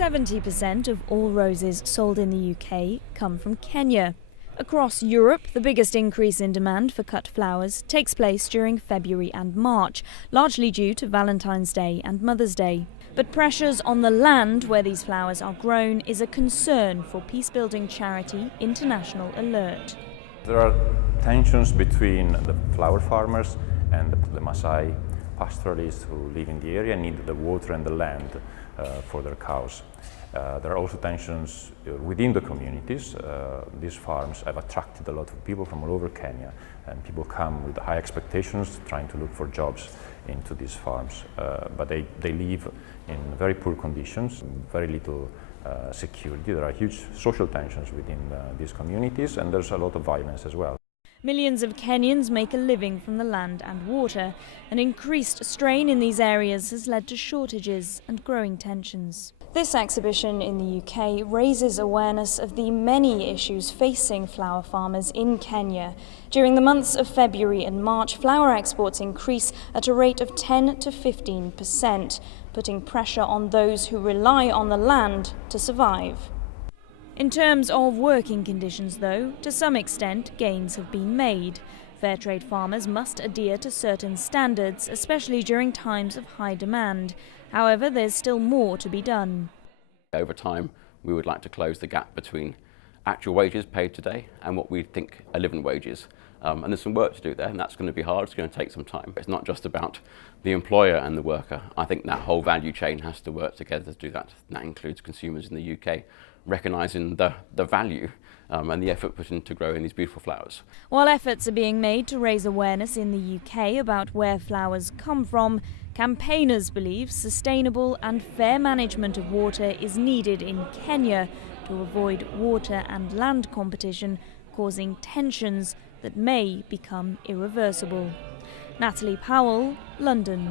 70% of all roses sold in the UK come from Kenya. Across Europe, the biggest increase in demand for cut flowers takes place during February and March, largely due to Valentine's Day and Mother's Day. But pressures on the land where these flowers are grown is a concern for peace-building charity International Alert. There are tensions between the flower farmers and the Maasai pastoralists who live in the area and need the water and the land for their cows. There are also tensions within the communities. These farms have attracted a lot of people from all over Kenya, and people come with high expectations trying to look for jobs into these farms. But they live in very poor conditions, very little security. There are huge social tensions within these communities, and there's a lot of violence as well. Millions of Kenyans make a living from the land and water. An increased strain in these areas has led to shortages and growing tensions. This exhibition in the UK raises awareness of the many issues facing flower farmers in Kenya. During the months of February and March, flower exports increase at a rate of 10 to 15%, putting pressure on those who rely on the land to survive. In terms of working conditions, though, to some extent gains have been made. Fair trade farmers must adhere to certain standards, especially during times of high demand. However, there's still more to be done. Over time, we would like to close the gap between actual wages paid today and what we think are living wages. And there's some work to do there, and that's going to be hard. It's going to take some time. It's not just about the employer and the worker. I think that whole value chain has to work together to do that. And that includes consumers in the UK recognising the value and the effort put into growing these beautiful flowers. While efforts are being made to raise awareness in the UK about where flowers come from, campaigners believe sustainable and fair management of water is needed in Kenya to avoid water and land competition causing tensions that may become irreversible. Natalie Powell, London.